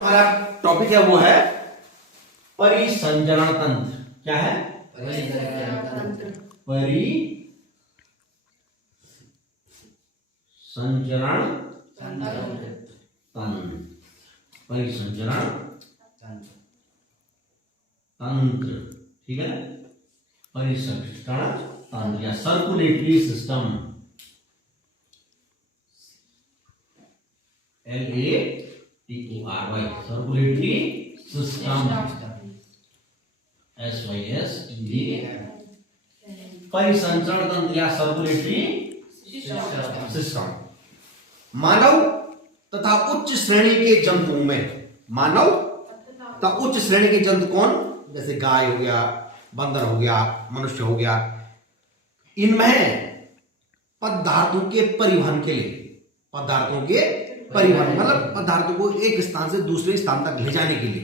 हमारा टॉपिक है वो है परिसंचरण तंत्र। क्या है? परिसंचरण तंत्र। परिसंचरण तंत्र, ठीक है ना? परिसंचरण तंत्र या circulatory system, LATORY, circulatory system, SYSTM, परिसंचरण तंत्र या सर्कुलेटरी सिस्टम। मानव तथा उच्च श्रेणी के जंतुओं में, मानव तथा उच्च श्रेणी के जंतु कौन? जैसे गाय हो गया, बंदर हो गया, मनुष्य हो गया, इनमें पदार्थों के परिवहन के लिए, पदार्थों के परिवहन मतलब पदार्थों को एक स्थान से दूसरे स्थान तक ले जाने के लिए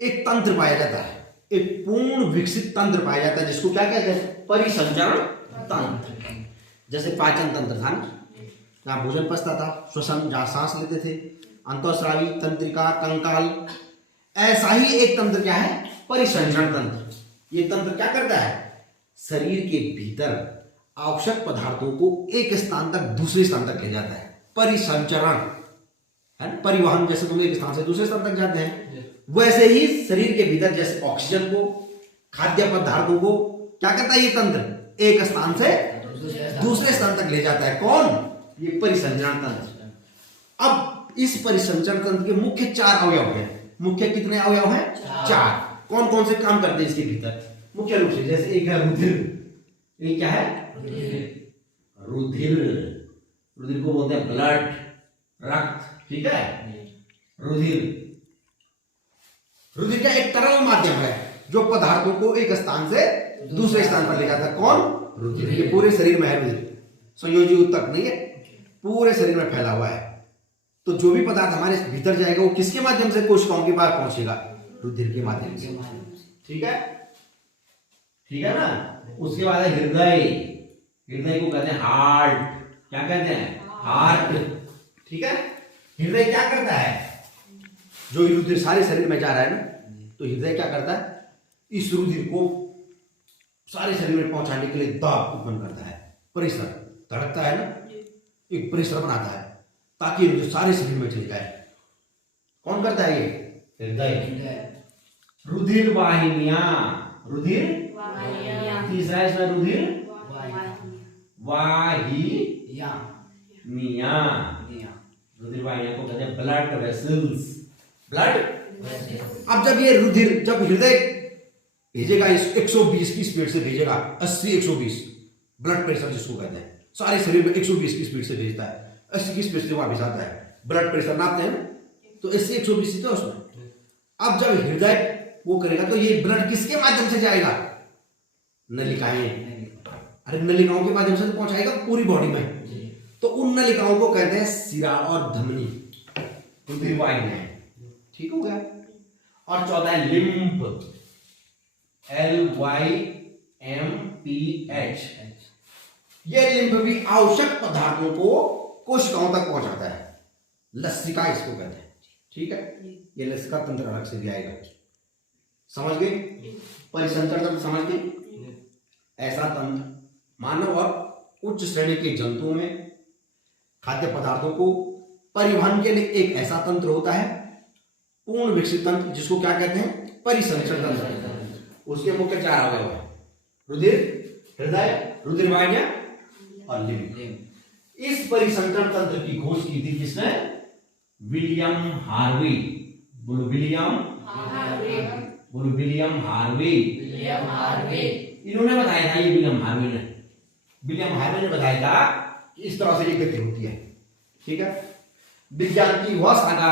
एक तंत्र पाया जाता है, एक पूर्ण विकसित तंत्र पाया जाता है, जिसको क्या कहते हैं? परिसंचरण तंत्र। जैसे पाचन तंत्र था, जहां भोजन पचता था, श्वसन जहां सांस लेते थे, अंतःस्रावी तंत्रिका, कंकाल, ऐसा ही एक तंत्र क्या है? परिसंचरण तंत्र। ये तंत्र क्या करता है? शरीर के भीतर आवश्यक पदार्थों को एक स्थान तक दूसरे स्थान तक ले जाता है। परिसंचरण है परिवहन, जैसे तुम एक स्थान से दूसरे स्थान तक जाते हैं, वैसे ही शरीर के भीतर जैसे ऑक्सीजन को, खाद्य पदार्थों को क्या करता है ये तंत्र? एक स्थान से दूसरे स्थान तक ले जाता है। कौन? ये परिसंचरण तंत्र। अब इस परिसंचरण तंत्र के मुख्य 4 अवयव हैं। मुख्य कितने अवयव हैं? 4। कौन कौन से काम करते हैं इसके भीतर मुख्य रूप से? जैसे एक है रुधिर। ये क्या है? रुधिर। रुधिर को बोलते हैं ब्लड, रक्त, ठीक है? रुधिर, रुधिर का एक तरल माध्यम है जो पदार्थों को एक स्थान से दूसरे स्थान पर ले जाता है। कौन? रुधिर। ये पूरे शरीर में है रुधिर, संयोजी ऊतक नहीं है, पूरे शरीर में फैला हुआ है। तो जो भी पदार्थ हमारे भीतर जाएगा वो किसके माध्यम से कोशिकाओं के पास पहुंचेगा? रुधिर के माध्यम से, ठीक है? ठीक है ना? उसके बाद है हृदय। हृदय को कहते हैं हार्ट। क्या कहते हैं? हार्ट, ठीक है? हृदय क्या करता है? जो रुधिर सारे शरीर में जा रहा है ना, तो हृदय क्या करता है? इस रुधिर को सारे शरीर में पहुंचाने के लिए दाब उत्पन्न करता है, परिसर धड़कता है ना, एक परिसर बनाता है ताकि रुधिर सारे शरीर में चल जाए। कौन करता है ये? हृदय। रुधिर वाहिनियां, रुधिर तीसरा इसमें रुधिर वाहिनियां। रुधिर वाहिनियां को कहते हैं ब्लड वेसल्स। ब्लड। अब जब ये रुधिर, जब हृदय भेजेगा 120 की स्पीड से भेजेगा, 80 120 ब्लड प्रेशर जिसको कहते हैं, सारे शरीर में 120 की स्पीड से भेजता है, 80 की स्पीड से वापस आता है। ब्लड प्रेशर नापते हैं तो 80 120 ही तो उसमें। अब जब हृदय वो करेगा तो ये ब्लड किसके माध्यम से जाएगा? नलिकाएं। अरे नलिकाओं के माध्यम से तो पहुंचाएगा पूरी बॉडी में, तो उन नलिकाओं को कहते हैं शिरा और धमनी, रुधिर वाहिनियां। ठीक हो गया? और 14 है लिम्फ, LYMPH। यह लिम्फ भी आवश्यक पदार्थों को कोशिकाओं तक पहुंचाता है। लसिका इसको कहते हैं, ठीक है? ये लसिका तंत्र अलग से भी आएगा। समझ गए? परिसंचरण तंत्र समझ गए? ऐसा तंत्र मानव और उच्च श्रेणी के जंतुओं में खाद्य पदार्थों को परिवहन के लिए एक ऐसा तंत्र होता है, पूर्ण विकसित तंत्र, जिसको क्या कहते हैं? परिसंचरण तंत्र। उसके मुख्य 4 अवयव हैं, रुधिर, हृदय, रुधिर वाहिनियां और लिम्फ। इस परिसंचरण तंत्र की खोज की थी किसने? William Harvey. बोलो विलियम हार्वी। बोलो विलियम हार्वी। इन्होंने बताया था, ये विलियम हार्वी ने बताया था कि इस तरह से ये गति होती है, ठीक है? विज्ञान की वह शाखा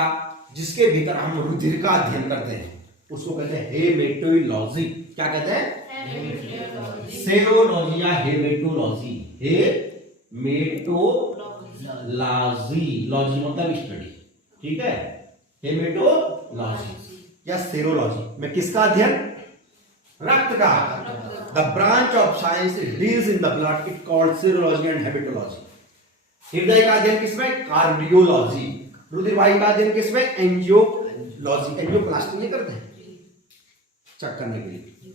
जिसके भीतर हम रुधिर का अध्ययन करते हैं उसको कहते हैं हेमेटोलॉजी। क्या कहते हैं? सेरोलॉजी या हेमेटोलॉजी। हेमेटोलॉजी, लॉजी मतलब स्टडी, ठीक है? हेमेटोलॉजी या सेरोलॉजी में किसका अध्ययन? रक्त का। The branch of science deals in the blood, it called serology and haematology. हृदय का अध्ययन किसमें? कार्डियोलॉजी। रुधिर वाहिका अध्ययन किसमें? एंजियोलॉजी, एंजियोप्लास्टी में करते हैं चेक करने के लिए।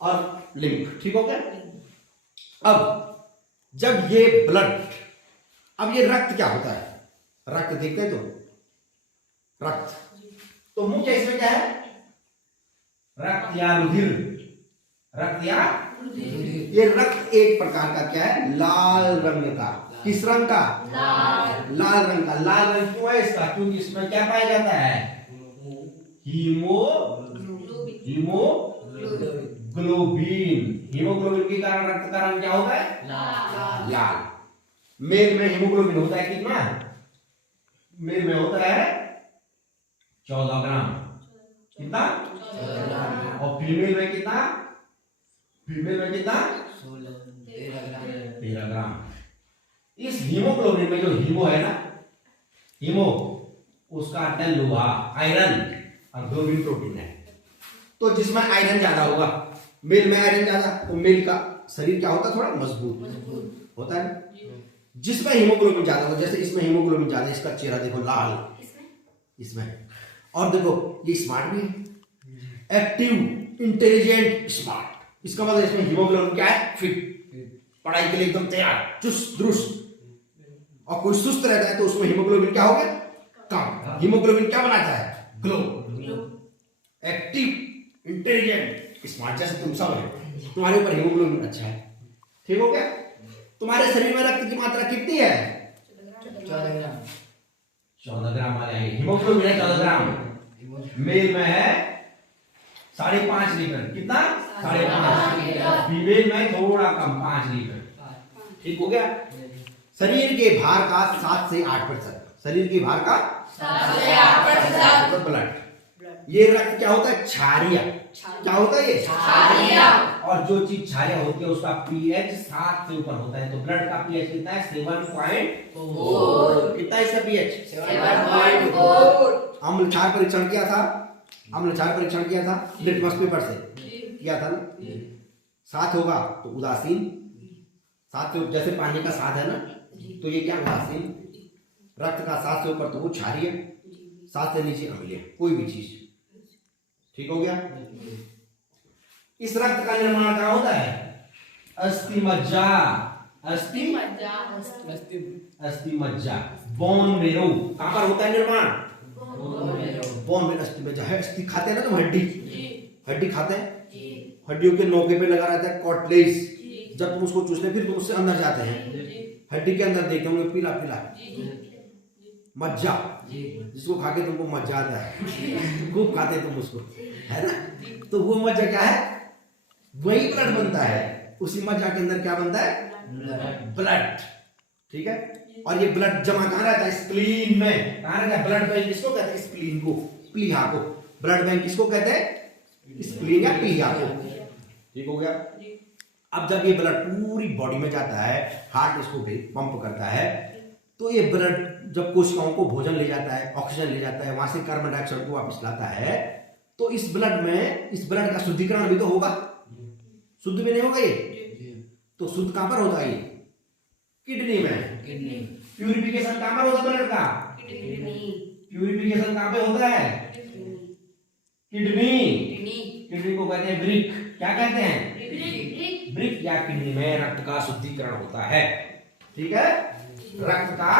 और लिम्फ, ठीक हो गया। अब जब ये ब्लड, अब ये रक्त क्या होता है? रक्त देखते हैं तो रक्त, तो मुख्य इसमें क्या है? रक्त या रुधिर, रक्त या रुधिर। ये रक्त एक प्रकार का क्या है? लाल रंग का। किस रंग का? लाल रंग का। लाल रंग क्यों है इसका? क्योंकि इसमें क्या पाया जाता है? हीमोग्लोबिन। हीमोग्लोबिन के कारण रक्त का रंग क्या होता है? लाल। मेल में हीमोग्लोबिन होता है कितना? मेल में होता है 14 ग्राम। कितना? और फीमेल में कितना? फीमेल में कितना? 13 ग्राम। इस हीमोग्लोबिन में जो हीमो है ना, हीमो उसका अर्थ है लोहा, आयरन, और ग्लोबिन प्रोटीन है। तो जिसमें आयरन ज्यादा होगा, मेल में आयरन ज्यादा, तो मेल का शरीर क्या होता है? थोड़ा मजबूत होता है। जिसमें हीमोग्लोबिन ज्यादा होता है, जैसे इसमें हीमोग्लोबिन ज्यादा है, इसका चेहरा देखो लाल, इसमें। और देखो ये स्मार्ट भी है, एक्टिव, इंटेलिजेंट, स्मार्ट। इसका मतलब इसमें हीमोग्लोबिन क्या है? फिट, पढ़ाई के लिए एकदम तैयार, चुस्त दुरुस्त। और कोई सुस्त रहता है तो उसमें हीमोग्लोबिन क्या हो गया? कम। हीमोग्लोबिन क्या बनाता है? ग्लो। एक्टिव, इंटेलिजेंट, स्मार्ट, जैसे तुम सब है, तुम्हारे ऊपर हीमोग्लोबिन अच्छा है, ठीक हो गया। तुम्हारे शरीर में रक्त की मात्रा कितनी है? 14 ग्राम वाले है हीमोग्लोबिन है, 14 ग्राम। मेल में है 5.5 लीटर। कितना? 5.5। फीमेल में थोड़ा कम, 5 लीटर, ठीक हो गया। शरीर के भार का 7 से 8%, शरीर के भार का 7 से 8% ब्लड। ये रक्त क्या होता है? क्षारीय। क्या होता है ये? क्षारीय। और जो चीज क्षारीय होती है उसका पीएच 7 से ऊपर होता है। तो ब्लड का पीएच कितना है? 7.4। कितना है इसका पीएच? 7.4। अम्ल क्षार परीक्षण किया था, अम्ल क्षार परीक्षण किया था लिटमस पेपर से, किया था ना। 7 होगा तो उदासीन, 7 से, जैसे पानी का 7 है ना, तो ये क्या? उदासीन। रक्त का 7 से ऊपर तो वो क्षारीय, 7 से नीचे अम्लीय, कोई भी चीज, ठीक हो गया। इस रक्त का निर्माण कहाँ होता है? अस्थि मज्जा, अस्थि मज्जा, बोन मेरो। कहां पर होता है निर्माण? बोन में, अस्थि मज्जा है। अस्थि खाते हैं ना तुम, हड्डी खाते हैं, हड्डियों के नोके पे लगा रहता है कॉटलेज। जब तुम उसको चूसते फिर तुम उससे अंदर जाते हैं, हड्डी के अंदर देखते होंगे पीला पीला मज्जा, जिसको खा के तुमको मज्जा आता है, खूब खाते तुम उसको, है ना। तो वो मज्जा क्या है? वही ब्लड बनता है। उसी मज्जा के अंदर क्या बनता है? ब्लड, ठीक है। और ये ब्लड जमा कहाँ रहता है? स्प्लीन में। कहाँ रहता है? ब्लड बैंक किसको कहते हैं? स्प्लीन को, प्लीहा को। ब्लड बैंक किसको कहते हैं? स्प्लीन या प्लीहा को, ठीक हो गया। अब जब ये ब्लड पूरी बॉडी में जाता है, हार्ट इसको पंप करता है, तो ये ब्लड जब कोशिकाओं को भोजन ले जाता है, ऑक्सीजन ले जाता है, वहां से कार्बन डाइऑक्साइड को वापस लाता है, तो इस ब्लड में, इस ब्लड का शुद्धिकरण भी तो होगा, शुद्ध भी नहीं होगा ये, तो शुद्ध कहां पर होता है? ये किडनी में। प्यूरिफिकेशन कहां पर होता है ब्लड का? प्यूरिफिकेशन कहां पे होता है? किडनी। किडनी को कहते हैं वृक्क। क्या कहते हैं? वृक्क या किडनी में रक्त का शुद्धिकरण होता है, ठीक है। रक्त का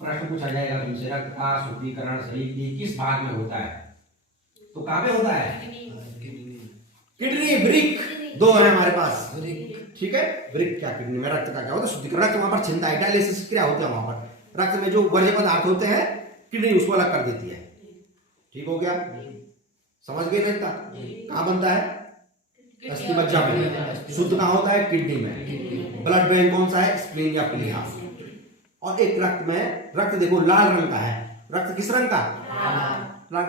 प्रश्न पूछा जाएगा तुमसे, रक्त का शुद्धिकरण शरीर के किस भाग में होता है? तो कहां पे होता है? किडनी, वृक्क, दो है हमारे पास, ठीक है। वृक्क क्या किडनी में रक्त का क्या होता है? शुद्धिकरण। रक्त वहां पर छिनता है, डायलिसिस क्रिया होती है वहां पर। रक्त में जो बड़े पदार्थ होते हैं किडनी उसको अलग कर देती है, ठीक हो गया। समझ गए रक्त कहां बनता है? अस्थि मज्जा में। शुद्ध कहां होता है? किडनी में। ब्लड बैंक कौन सा है? स्प्लीन या प्लीहा। और एक रक्त में, रक्त देखो लाल रंग का है। रक्त किस रंग का?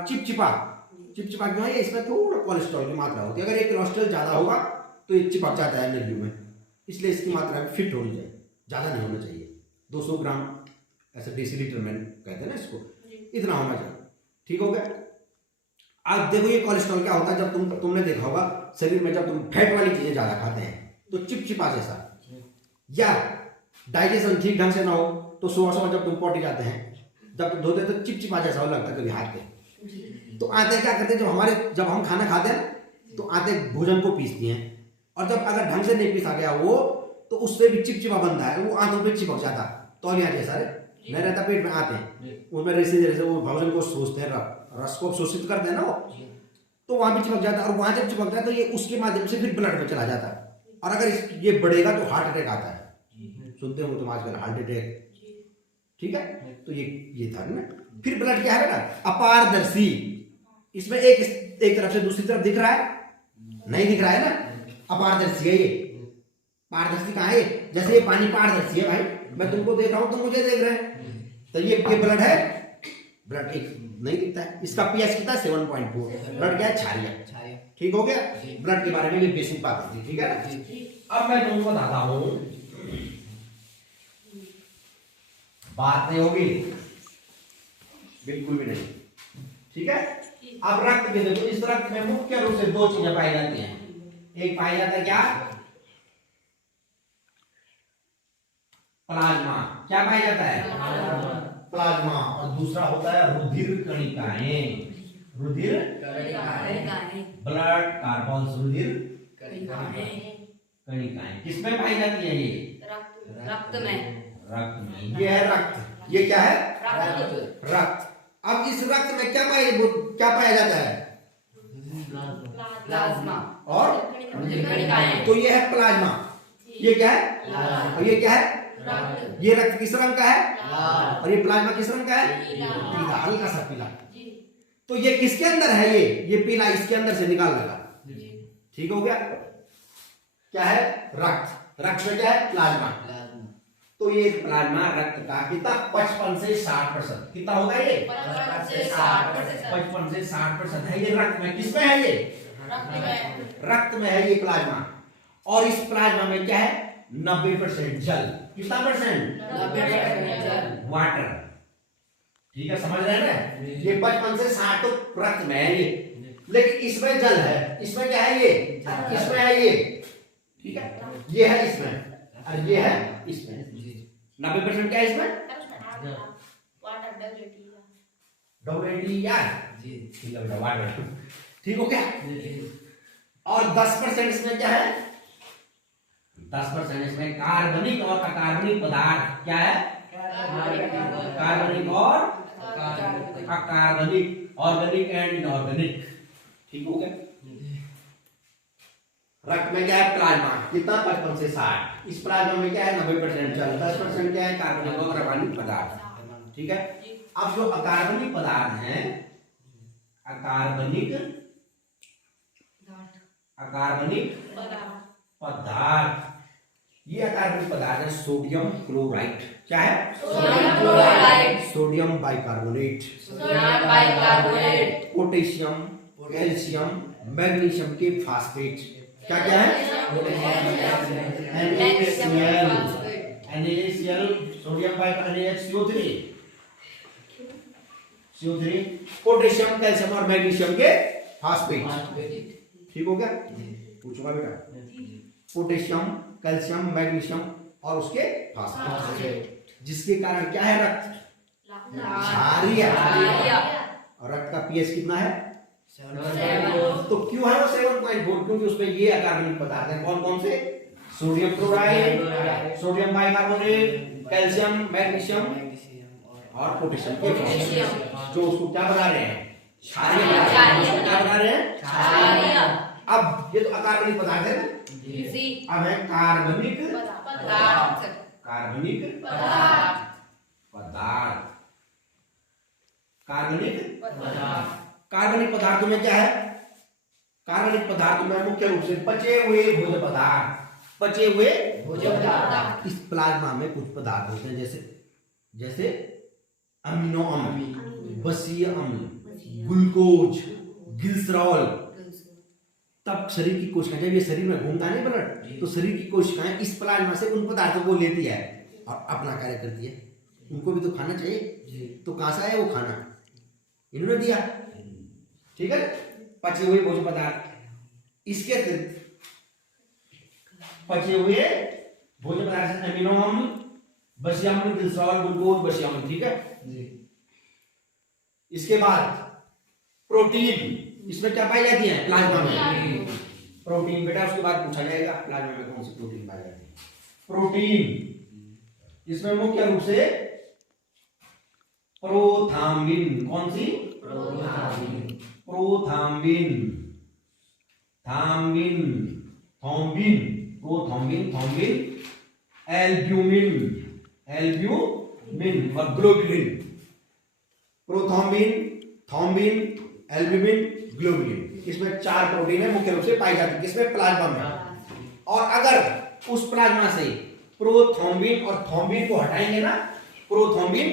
चिपचिपा। चिपचिपा क्यों है? इसमें थोड़ा कोलेस्ट्रॉल की मात्रा होती है। अगर एक कोलेस्ट्रॉल ज्यादा होगा तो ये चिपक जाता है नलियों में, इसलिए इसकी मात्रा भी फिट होनी चाहिए, ज्यादा नहीं होना चाहिए। 200 ग्राम ऐसे डेसीलीटर में कहते हैं ना इसको, इतना होना चाहिए, ठीक हो गया। अब देखो ये कोलेस्ट्रॉल क्या होता है, जब तुमने देखा होगा शरीर में जब तुम फैट वाली चीजें ज्यादा खाते हैं तो चिपचिपा जैसा, या डाइजेशन ठीक ढंग से ना हो तो सुबह सुबह जब तुम पॉटी जाते हैं, जब तुम धोते तो चिपचिपा जैसा हो लगता है कभी हाथ पे। तो आते क्या करते हैं, जब हम खाना खाते हैं तो आते भोजन को पीसती हैं, और जब अगर ढंग से नहीं पीसा गया वो तो उससे भी चिपचिपा बनता है, वो आंतों पे चिपक जाता, तौलिया जैसा नहीं रहता पेट में, आते हैं उसमें रेसे जैसे वो भोजन को सोचते हैं, रस को शोषित करते हैं ना वो, तो वहां भी चिपक जाता है, और वहां जब चिपकता है तो ये उसके माध्यम से फिर ब्लड में चला जाता है, और अगर ये बढ़ेगा तो हार्ट अटैक आता है। सुनते हो तुम आजकल हार्ट अटैक, ठीक है। तो ये था ना। फिर ब्लड क्या है ना, अपारदर्शी, इसमें एक तरफ से दूसरी तरफ दिख रहा है, नहीं दिख रहा है ना, अपारदर्शी है ये। पारदर्शी कहाँ है, जैसे ये पानी पारदर्शी है भाई, मैं तुमको देख रहा हूं तुम मुझे देख रहे हैं, तो ये ब्लड है, ब्लड एक नहीं दिखता है, इसका पीएच कितना 7.4, ब्लड क्या है, क्षारीय। ठीक हो गया, ब्लड के बारे में भी बेसिक बात थी, ठीक है ना। अब मैं तुमको बताता हूं, बात नहीं होगी बिल्कुल भी नहीं, ठीक है। अब रक्त में देखो, इस रक्त में मुख्य रूप से दो चीजें पाई जाती हैं, एक पाया जाता है क्या, प्लाज्मा, क्या पाया जाता है, प्लाज्मा, और दूसरा होता है रुधिर कणिकाएं, रुधिर कणिकाएं, ब्लड कार्बन, रुधिर कणिकाएं किसमें पाई जाती है, ये रक्त में, रक्त में, ये है रक्त, ये क्या है, रक्त। अब इस रक्त में क्या पाया जाता है, प्लाज्मा और कणिकाएं, तो ये है प्लाज्मा, ये क्या है, और ये क्या है, ये रक्त किस रंग का है, और ये प्लाज्मा किस रंग का है, पीला, हल्का सा पीला। तो ये किसके अंदर है, ये पीला इसके अंदर से निकाल लगा, ठीक हो गया। क्या है, रक्त, रक्त में क्या है, प्लाज्मा। तो ये प्लाज्मा रक्त का कितना 55 से 60%, कितना होगा ये 55 से 60% है ये रक्त में, किसमें है ये, रक्त में है ये प्लाज्मा। और इस प्लाज्मा में क्या है, 90% जल, कितना परसेंट, 90% जल, वाटर, ठीक है, समझ रहे हैं ना। ये 55 से 60 तो रक्त में है ये, लेकिन इसमें जल है, इसमें क्या है ये, इसमें है ये, ठीक है, ये है इसमें, और ये है इसमें, 90% क्या है इसमें, WAT यार, ठीक है, वाटर, ठीक हो गया। और 10% इसमें क्या है, 10% इसमें कार्बनिक और अकार्बनिक पदार्थ, क्या है, कार्बनिक और अकार्बनिक, ऑर्गेनिक एंड इनऑर्गेनिक, ठीक हो गया। रक्त में क्या है, प्लाज्मा, कितना 55 से 60, इस प्लाज्मा में क्या है, 90% जल, 10% क्या है, कार्बनिक और अकार्बनिक पदार्थ, ठीक है। अब जो अकार्बनिक पदार्थ हैं, अकार्बनिक पदार्थ, ये अकार्बनिक पदार्थ है सोडियम क्लोराइड, क्या है, sodium chloride, sodium bicarbonate, potassium, calcium, magnesium के फास्फेट, क्या क्या है, NaCl, sodium bicarbonate, CO3, potassium, calcium और मैग्नीशियम के फास्फेट, ठीक हो गया। पूछूंगा बेटा, पोटेशियम, कैल्शियम, मैग्नीशियम और उसके फास्फेट, जिसके कारण क्या है, रक्त क्षारीय, और रक्त का पीएच कितना है, 7। तो क्यों है वो 7.4, क्योंकि उसमें ये अकार्बनिक पदार्थ है, कौन कौन से, sodium chloride, sodium bicarbonate, calcium, magnesium और पोटेशियम के फास्फेट, जो उसको क्या बना रहे हैं, क्षारीय, क्या बना रहे हैं, क्षारीय। अब ये तो अकार्बनिक पदार्थ है ना, अब है कार्बनिक पदार्थ, कार्बनिक कार्बनिक पदार्थों में क्या है, कार्बनिक पदार्थों में मुख्य रूप से पचे हुए भोज्य पदार्थ, इस प्लाज्मा में कुछ पदार्थ होते हैं, जैसे अमीनो अम्ल, बसीय अम्ल, ग्लूकोज, ग्लिसरॉल। तब शरीर की कोशिकाएं, जब ये शरीर में घूमता नहीं ब्लड, तो शरीर की कोशिकाएं इस प्लाज्मा से उन पदार्थों को लेती है और अपना कार्य करती है। उनको भी तो खाना चाहिए, तो कहां से आया वो खाना, इन्होंने दिया, ठीक है, पचे हुए भोज्य पदार्थ। इसके अतिरिक्त पचे हुए भोज्य पदार्थ अमीनो अम्ल, बसियामुन ग्लिसरॉल ग्लूकोज बसियामुन, ठीक है। इसके बाद प्रोटीन, इसमें क्या पाई जाती है प्लाज्मा में, प्रोटीन बेटा उसके बाद पूछा जाएगा प्लाज्मा में कौन सी प्रोटीन पाई जाती है। प्रोटीन इसमें मुख्य रूप से प्रोथाम्बिन, कौन सी प्रोथाम्बिन, थाम्बिन, थॉम्बिन, प्रोथाम्बिन, थॉम्बिन, एल्ब्यूमिन, एल्ब्यूमिन और ग्लोबुलिन। प्रोथाम्बिन, थॉम्बिन, एल्ब्यूमिन, ग्लोबुलिन, इसमें 4 प्रोटीन है मुख्य रूप से पाई जाती है किसमें प्लाज्मा में। और अगर उस प्लाज्मा से प्रोथाम्बिन और थॉम्बिन को हटाएंगे ना, प्रोथाम्बिन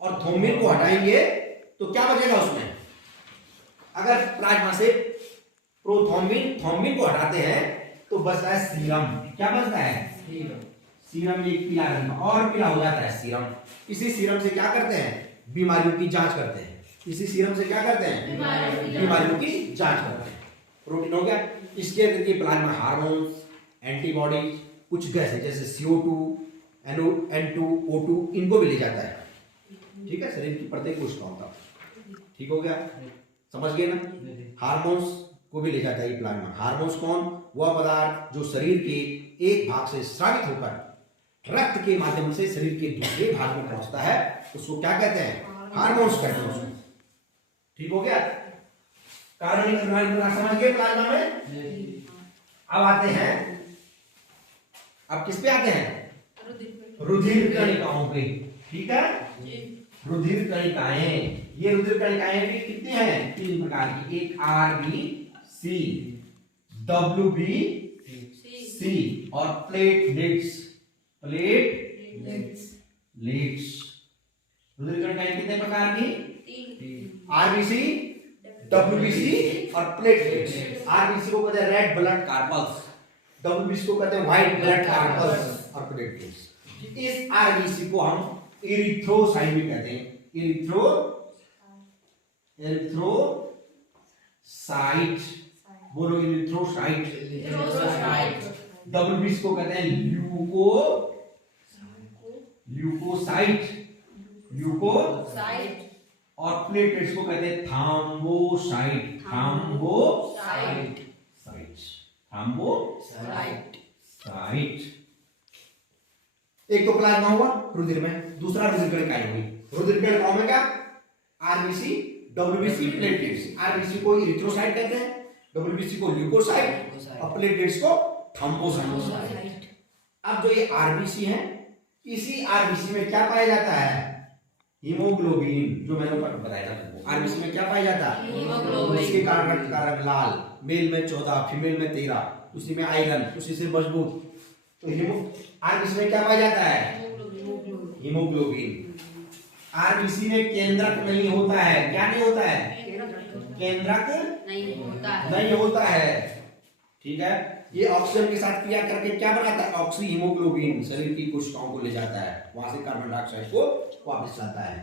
और थॉम्बिन को हटाएंगे तो क्या बचेगा उसमें। अगर प्लाज्मा से प्रोथाम्बिन थॉम्बिन को हटाते हैं तो बचता है सीरम। क्या बचता है सीरम, एक पीला रंग का और पीला हो जाता है सीरम। इसी सीरम से क्या करते हैं बीमारियों की जांच करते हैं, इसी सीरम से क्या करते हैं बीमारियों की जांच करते हैं। प्रोटीन हो गया। इसके अंदर ये प्लाज्मा हार्मोन्स, एंटीबॉडी, कुछ गैसें जैसे CO2, N2, O2 इनको भी ले जाता है, ठीक है, शरीर की प्रत्येक कोशिकाओं का। ठीक हो गया, समझ गए ना। हार्मोन्स को भी ले जाता है ये प्लाज्मा। हार्मोन्स कौन, वह पदार्थ जो शरीर के एक भाग से स्रावित होकर रक्त के माध्यम से शरीर के दूसरे भाग में पहुंचता है, उसको क्या कहते हैं हार्मोन्स कहते हैं उसको। ठीक हो गया, कार्बनिक समझ गए प्लाज्मा में। अब आते हैं, अब किस पे आते हैं रुधिर कणिकाओं पे, ठीक है। रुधिर कणिकाएं, ये रुधिर कणिकाएं भी कितनी हैं 3 प्रकार की, एक RBC, WBC और प्लेटलेट्स। प्लेटलेट्स, रुधिर कणिकाएं कितने प्रकार की, RBC, WBC और प्लेटलेट्स। RBC को कहते हैं रेड ब्लड कार्पल्स, WBC को कहते हैं व्हाइट ब्लड कार्पल्स और प्लेटलेट्स। इस RBC को हम इरिथ्रोसाइट भी कहते हैं, इरिथ्रोसाइट, बोलो इरिथ्रोसाइट। WBC को कहते हैं ल्यूकोसाइट और प्लेटलेट्स को कहते हैं थ्रोम्बोसाइट। एक तो प्लाज्मा हुआ रुधिर में, दूसरा रुधिर कणिकाएं हुई। रुधिर कणिकाओं में क्या RBC, WBC, प्लेटलेट्स। RBC को इरिथ्रोसाइट कहते हैं, WBC को ल्यूकोसाइट और प्लेटलेट्स को थ्रोम्बोसाइट। अब जो ये RBC है, इसी RBC में क्या पाया जाता है हीमोग्लोबिन, जो मैंने ऊपर बताया था। RBC में क्या पाया जाता है हीमोग्लोबिन, इसके कारण कारक लाल, मेल में 14, फीमेल में 13, उसी में आयरन, उसी से मजबूत। तो RBC में क्या पाया जाता है हीमोग्लोबिन। RBC में केंद्रक नहीं होता है, क्या नहीं होता है केंद्रक नहीं होता है, ठीक है। ये ऑक्सीजन के साथ क्रिया करके क्या बनाता है ऑक्सी हीमोग्लोबिन, शरीर की कोशिकाओं को ले जाता है, वहां से कार्बन डाइऑक्साइड को वापस लाता है।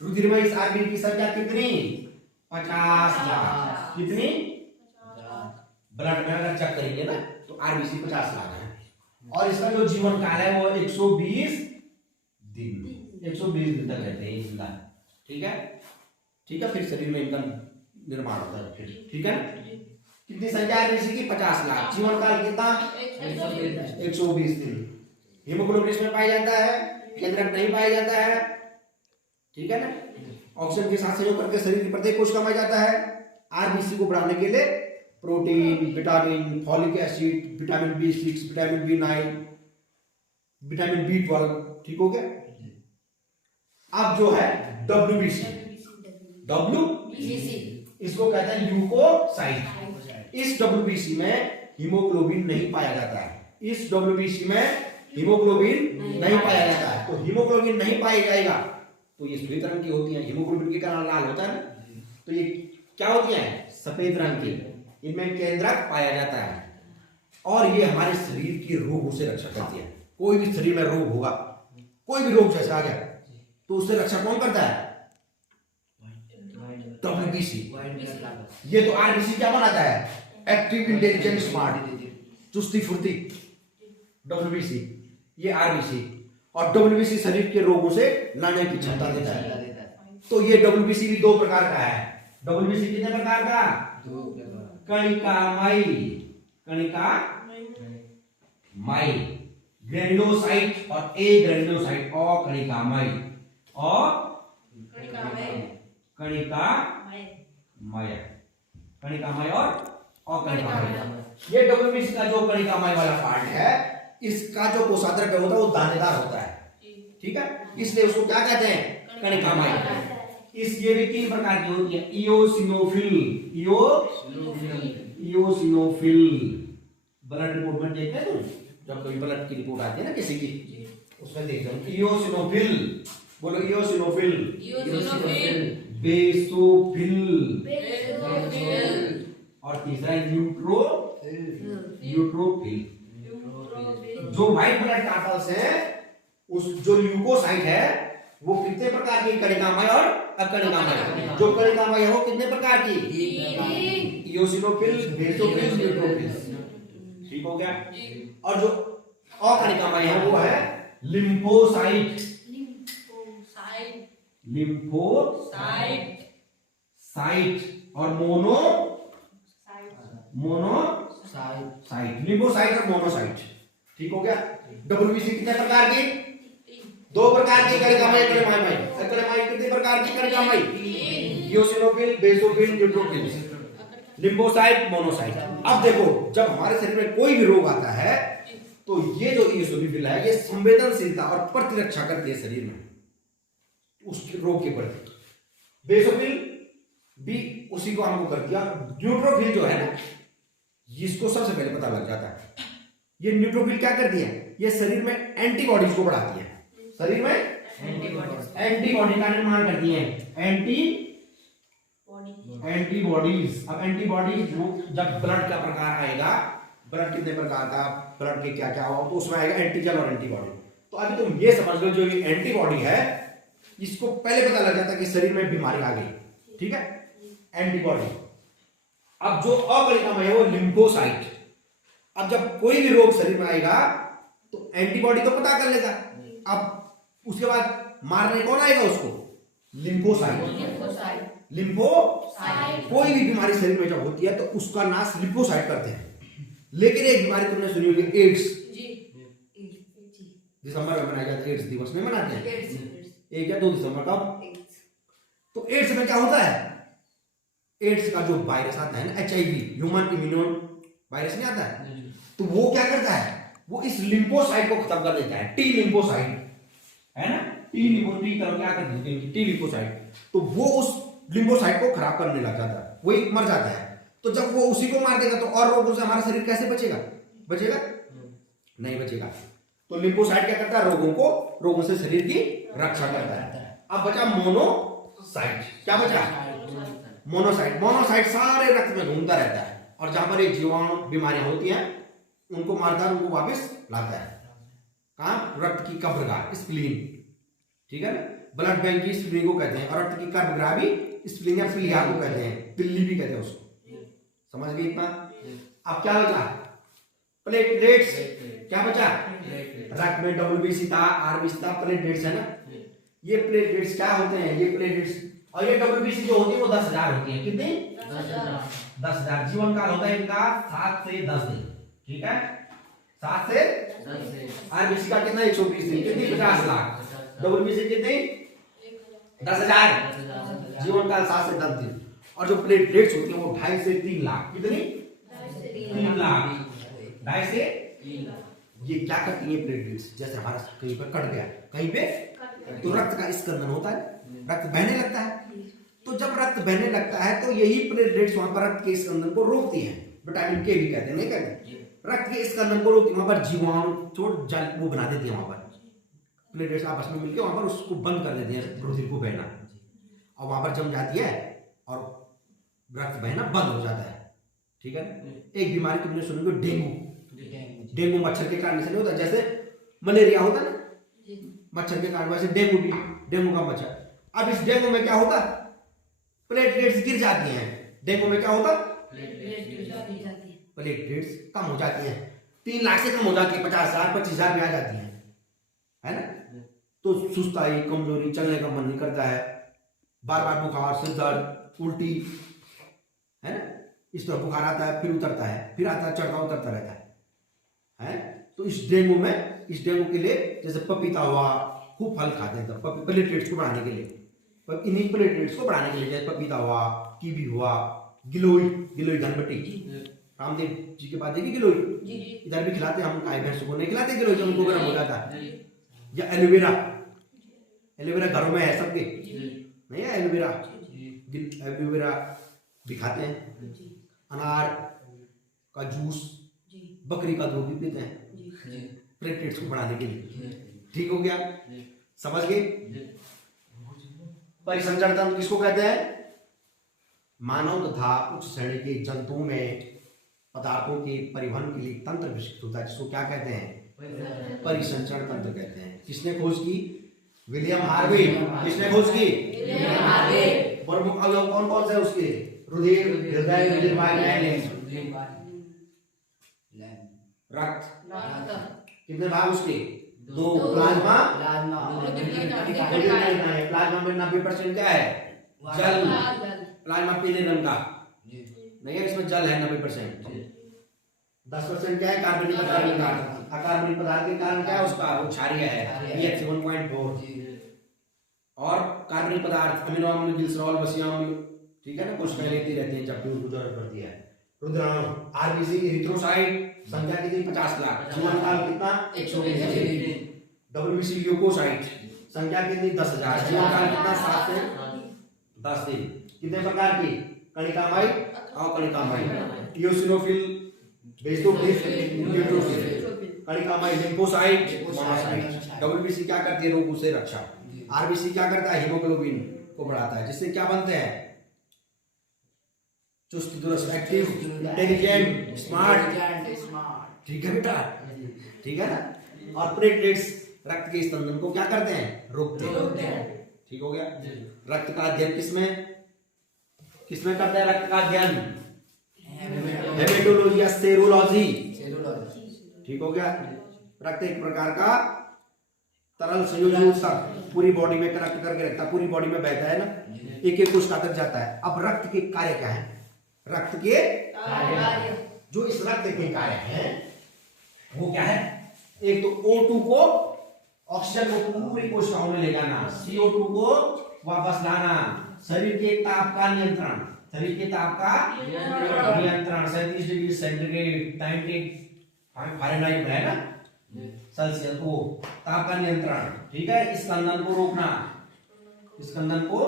रुधिर में इस RBC की संख्या कितनी 50 लाख। कितनी ब्लड में अगर चेक करेंगे ना तो RBC 50 लाख है। और इसका जो जीवन काल है वो 120 दिन, 120 दिन तक रहते हैं जिंदा, ठीक है। ठीक है, फिर शरीर में इनका निर्माण होता है फिर, ठीक है। कितनी संख्या है RBC की 50 लाख। जीवन काल कितना 120 दिन। हीमोग्लोबिन इसमें पाया जाता है, केंद्रक नहीं पाया जाता है, ठीक है ना। ऑक्सीजन के साथ सहयोग करके शरीर की प्रत्येक कोशिका में जाता है। RBC को बढ़ाने के लिए protein, vitamin, folic acid, vitamin B6, vitamin B9, vitamin B12, ठीक हो गया। अब जो है WBC, इसको कहते हैं ल्यूकोसाइट। इस WBC में हीमोग्लोबिन नहीं पाया जाता है, इस WBC में हीमोग्लोबिन नहीं पाया जाता है। तो हीमोग्लोबिन नहीं पाया जाएगा तो ये श्वेत रंग की होती है, हीमोग्लोबिन के कारण लाल होता है ना, तो ये क्या होती है सफेद रंग की। इनमें केंद्रक पाया जाता है और ये हमारे शरीर के रोगों से रक्षा करती है। कोई भी शरीर में रोग होगा, कोई भी रोग जैसे आ गया तो उससे रक्षा कौन करता है WBC। ये तो RBC क्या बनाता है एक्टिव, इंटेलिजेंट, स्मार्ट, चुस्ती फुर्ती, WBC ये RBC। और WBC शरीर के रोगों से लड़ने की क्षमता देता है। तो ये WBC भी दो प्रकार का है। WBC कितने प्रकार का? कणिकामय, कणिकामय, ग्रेन्युलोसाइट और एग्रेन्युलोसाइट और कणिकामय और कणिकामय और अकणिकामय। ये WBC का जो कणिकामय वाला पार्ट है, इसका जो कोशाद्रव्य होता है वो दानेदार होता है, ठीक है, इसलिए उसको क्या कहते हैं? कणिकामय। इस ये भी तीन प्रकार की होती है, इओसिनोफिल, इओसिनोफिल। ब्लड रिपोर्ट में देखते हैं तुम, जब कोई ब्लड की रिपोर्ट आती है ना किसी की, उसमें देखते हैं इओसिनोफिल। बोलो इओसिनोफिल, बेसोफिल और तीसरा न्यूट्रोफिल। जो व्हाइट ब्लड कार्टल्स है, उस जो ल्यूकोसाइट है वो कितने प्रकार की? कणिकामय और अकणिकामय। जो कणिकामय है वो कितने प्रकार की? Eosinophil, basophil, neutrophil. ठीक हो गया। और जो अकणिकामय है वो है लिम्फोसाइट, और मोनोसाइट, लिम्फोसाइट और मोनोसाइट। ठीक हो गया। WBC कितने प्रकार की? दो प्रकार की, कणिकामय, अकणिकामय। अकणिकामय कितने प्रकार की? कणिकामय, eosinophil, basophil, neutrophil, lymphocyte, monocyte. अब देखो, जब हमारे शरीर में कोई भी रोग आता है तो ये जो इओसिनोफिल है ये संवेदनशीलता और प्रतिरक्षा करती है शरीर में उस रोग के प्रति। बेसोफिल भी उसी को हमको कर दिया। न्यूट्रोफिल जो है ना, इसको सबसे पहले पता लग जाता है। ये न्यूट्रोफिल क्या करती है? ये शरीर में एंटीबॉडीज को बढ़ाती है, शरीर में एंटीबॉडी का निर्माण करती है, एंटीबॉडीज। अब एंटीबॉडीज जब ब्लड का प्रकार आएगा, ब्लड कितने प्रकार का, ब्लड के क्या क्या हो, तो उसमें आएगा एंटीजन और एंटीबॉडी। तो अभी तुम ये समझ लो, जो ये एंटीबॉडी है इसको पहले पता लग जाता है कि शरीर में बीमारी आ गई, ठीक है, एंटीबॉडी। अब जो अकणिकामय है वो लिम्फोसाइट। अब जब कोई भी रोग शरीर में आएगा तो एंटीबॉडी तो पता कर लेगा, अब उसके बाद मारने कौन आएगा उसको? लिम्फोसाइट। कोई भी बीमारी शरीर में जब होती है तो उसका नाश लिम्फोसाइट करते हैं। लेकिन एक बीमारी तुमने सुनी होगी, एड्स। दिसंबर में मनाया जाता है, एड्स दिवस में मनाते हैं, 1 या 2 दिसंबर का। तो एड्स में क्या होता है? एड्स का जो वायरस आता है ना, HIV, ह्यूमन इम्यूनो वायरस नहीं आता है, तो वो क्या करता है? वो इस लिम्फोसाइट को खत्म कर देता है। टी लिम्फोसाइट है ना, टी क्या कर देते हैं? T lymphocyte. तो वो उस लिम्फोसाइट को खराब करने लग जाता है, वही मर जाता है। तो जब वो उसी को मार देगा तो और रोगों से हमारा शरीर कैसे बचेगा? नहीं बचेगा। तो लिम्फोसाइट क्या करता है? रोगों से शरीर की रक्षा करता है। अब बचा मोनोसाइट। क्या बचा? मोनोसाइट सारे रक्त में घूमता रहता है और जहां पर एक जीवाणु बीमारियां होती हैं उनको मारता है, उनको वापस लाता है। कहां? रक्त की कब्रगाह, स्प्लीन, ठीक है ना। ब्लड बैंक की स्प्लीन को कहते हैं, और रक्त की कब्रगाह भी स्प्लीन या पिलिया को कहते हैं, पिल्ली भी कहते हैं उसको। समझ गए इतना? अब क्या बचा? प्लेटलेट्स। क्या बचा? रक्त में WBC था, RBC था, प्लेटलेट्स है ना। ये प्लेटलेट्स क्या होते हैं? ये प्लेटलेट्स और ये WBC जो होती है वो 10,000 होती है। कितनी? 10,000। जीवन काल होता है इनका 7 से 10 दिन, ठीक है, 7 से 10 दिन। RBC का कितना? 120 दिन। कितनी? 50 लाख। WBC कितनी? 10,000। जीवन काल 7 से 10 दिन। और जो प्लेटलेट्स होती है वो 2.5 से 3 लाख। कितनी? 3 लाख। 2.5 से 3 लाख। ये क्या करती है प्लेटलेट्स? जैसे हमारा कहीं पर कट गया, कहीं पे, तो रक्त का स्कंदन होता है, रक्त बहने लगता है। तो जब रक्त बहने लगता है तो यही प्लेटलेट्स वहां पर रक्त के स्कंदन को रोकती हैं। विटामिन के भी कहते हैं, नहीं कहते? रक्त के स्कंदन को रोकती है। वहां पर जीवाणु जाल वो बना देती है, वहां पर प्लेटलेट्स आपस में मिलकर वहां पर उसको बंद कर देते हैं, रुधिर को बहना, और वहां पर जम जाती है और रक्त बहना बंद हो जाता है, ठीक है। एक बीमारी तुमने सुनी होगी, डेंगू मच्छर के काटने से नहीं होता। जैसे मलेरिया होता ना, मच्छर के काटने, वैसे डेंगू का मच्छर। अब इस डेंगू में क्या होता? प्लेटलेट्स गिर जाती हैं। डेंगू में क्या होता? प्लेटलेट्स कम हो जाती हैं, 3 लाख से कम हो जाती है, 50,000 25,000 भी आ जाती है ना। तो सुस्ताई, कमजोरी, चलने का मन नहीं करता है, बार बार बुखार, सिर दर्द, उल्टी, है ना, इस तरह बुखार आता है फिर उतरता है, फिर आता है, चढ़ता उतरता रहता है। तो इस डेंगू के लिए जैसे पपीता हुआ, खूब फल खाते हैं तब प्लेटलेट्स को बढ़ाने के लिए, इन्हीं प्लेटलेट्स को बढ़ाने के लिए, जैसे पपीता हुआ, कीवी हुआ, गिलोई धनबट्टी, रामदेव जी के पास देखिए गिलोई, इधर भी खिलाते हैं हम, गाय भैंसों को नहीं खिलाते गिलोई, जब उनको गर्म हो जाता है। या एलोवेरा घरों में है सबके, नहीं है एलोवेरा भी खाते हैं। अनार का जूस, बकरी का दूध भी पीते हैं प्लेटलेट्स को बढ़ाने के लिए। ठीक हो गया, समझ गए। परिसंचरण तंत्र किसको कहते हैं? मानव तथा उच्च श्रेणी के जंतुओं में पदार्थों के परिवहन के लिए तंत्र विकसित होता है, जिसको क्या कहते हैं? परिसंचरण तंत्र कहते हैं। किसने खोज की? William Harvey. किसने खोज की? प्रमुख अवयव कौन कौन से है उसके? रुधिर, हृदय, रक्त। कितने भाग उसके? 2। प्लाज्मा, प्लाज्मा में 90% क्या है? जल। प्लाज्मा पीले रंग का नहीं है, इसमें जल है 90%। 10% क्या है? कार्बनिक पदार्थ। अकार्बनिक पदार्थ के कारण क्या है उसका? वो क्षारीय है, pH 1.4। और कार्बनिक पदार्थ अमीनो अम्ल, ग्लिसरॉल, वसीय अम्ल, ठीक है ना, कोशिकाएं लेती रहती हैं जब भी उनको जरूरत पड़ती है। रुद्राणु, आरबीसी, एरिथ्रोसाइट, संख्या कितनी? 50 लाख। जीवनकाल कितना? 120। डब्ल्यूबीसी, ल्यूकोसाइट, संख्या कितनी? 10,000। जीवनकाल कितना? 7 से 10 दिन। कितने प्रकार की? कणिकामयी, अकणिकामयी। Eosinophil, basophil, neutrophil. कणिकामयी लिम्फोसाइट, मोनोसाइट। डब्ल्यूबीसी क्या करती है? रोगों से रक्षा। आरबीसी क्या करता है? हीमोग्लोबिन को बढ़ाता है, जिससे क्या बनते हैं? चुस्त दुरुस्त, एक्टिव, इंटेलिजेंट, स्मार्ट। ठीक है बेटा, ठीक है ना। और प्लेटलेट्स रक्त के स्पंदन को क्या करते हैं? रोकते हैं। ठीक हो गया। रक्त का अध्ययन किसमें करते हैं? रक्त का अध्ययन हेमेटोलॉजी या सेरोलॉजी। ठीक हो गया। रक्त एक प्रकार का तरल संयोजन होता है, पूरी बॉडी में कनेक्ट करके रखता है, पूरी बॉडी में बहता है ना, एक एक कोशिका तक जाता है। अब रक्त के कार्य क्या है? रक्त के जो इस रक्त के कार्य हैं वो क्या है? एक तो O2 को, ऑक्सीजन को पूरी कोशिकाओं में ले जाना, CO2 को वापस लाना, शरीर के ताप का नियंत्रण, 37 डिग्री सेंटीग्रेड, 90 फ़ारेनहाइट है ना, सेल्सियस को ताप का नियंत्रण। ठीक है। स्पंदन को रोकना, स्पंदन को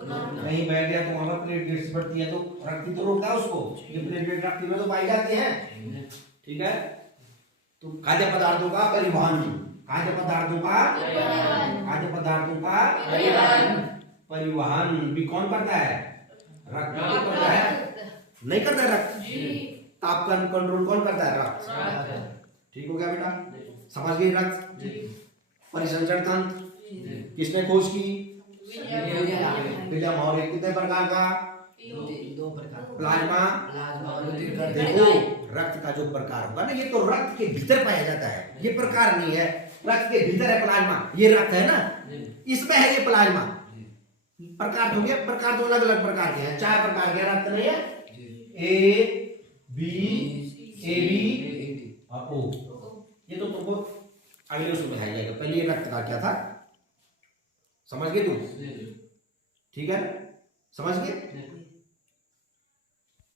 कहीं बैठ गया तो वहां पर प्लेटलेट्स बढ़ती है, तो रक्त तो रोकता है उसको, ये प्लेटलेट रक्त में तो पाई जाती हैं। ठीक है। तो खाद्य पदार्थों का परिवहन, खाद्य पदार्थों का परिवहन भी कौन करता है? रक्त करता है, नहीं करता है रक्त? ताप का कंट्रोल कौन करता है? रक्त। ठीक हो गया बेटा, समझ गए? रक्त परिसंचरण तंत्र किसने खोज की? William Harvey. कितने प्रकार का? 2 प्रकार। प्लाज्मा, देखो रक्त का जो प्रकार होगा ना, ये तो रक्त के भीतर पाया जाता है, ये प्रकार नहीं है। रक्त के भीतर है प्लाज्मा, ये रक्त है ना, इसमें है ये प्लाज्मा। प्रकार हो गया, प्रकार तो अलग अलग प्रकार के हैं, 4 प्रकार के रक्त नहीं है, ए बी और ओ। ये तो तुमको अगले उसमें समझाया जाएगा, पहले ये रक्त का क्या था समझ गए तुम? ठीक है, समझ गए?